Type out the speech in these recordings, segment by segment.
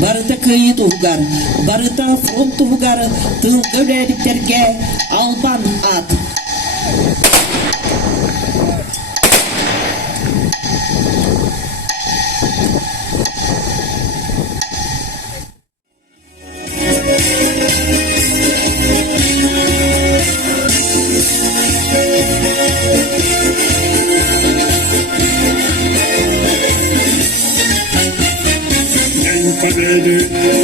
барыта кыйытуугар, барыта фронтуугар тылгөлериктерге албан ат. Победы,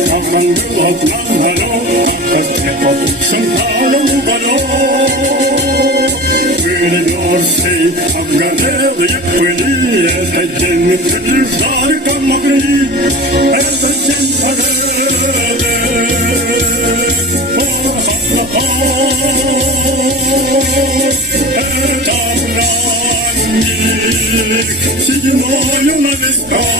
как он был от нам далек, как препод сенталю уголек. Были мерзкие, обгорелые пыли, этот день мы приближали, как могли. Этот день победы, это праздник, сединою на висках.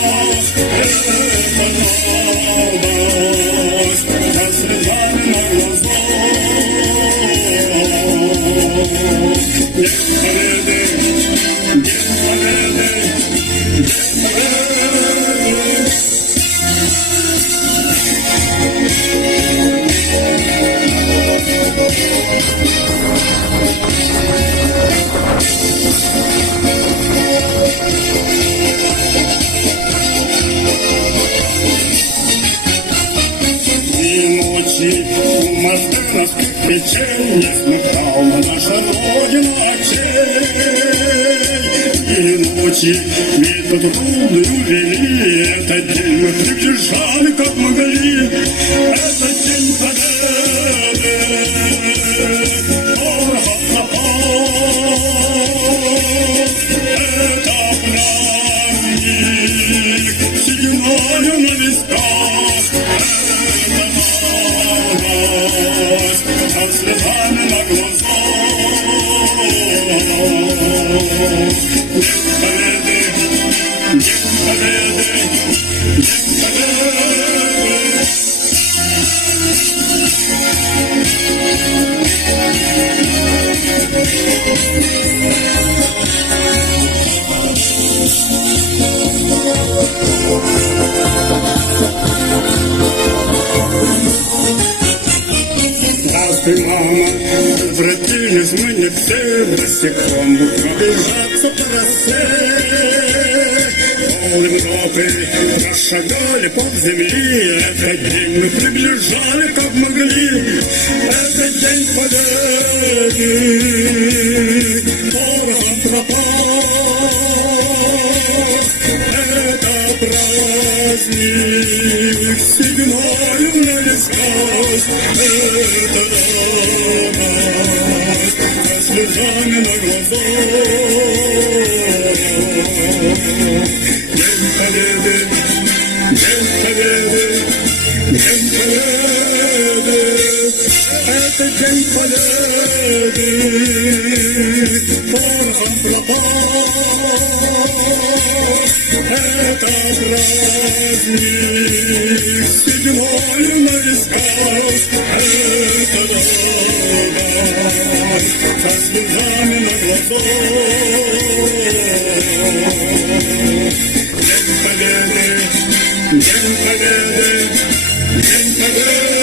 Мартыновских печей не смыкала наша Родина очей. И ночи битву трудную вели, этот день мы приближали, как могли. Этот день победы, это праздник, сединою на висках. Со слезами на глазах. День победы, день победы, день победы. Здравствуй, мама, возвратились мы не все, босиком пробежаться по росе. Полным ногой прошагали по земли, этот день мы приближали, как могли. Этот день победы, порохом пропах. Это праздник, сединою на висках. Это радость, со слезами на глазах. День победы, день победы, день победы. Это день победы, порохом пропах. Это праздник, сединою на висках. Это радость, со слезами на глазах. День победы, день победы, день победы.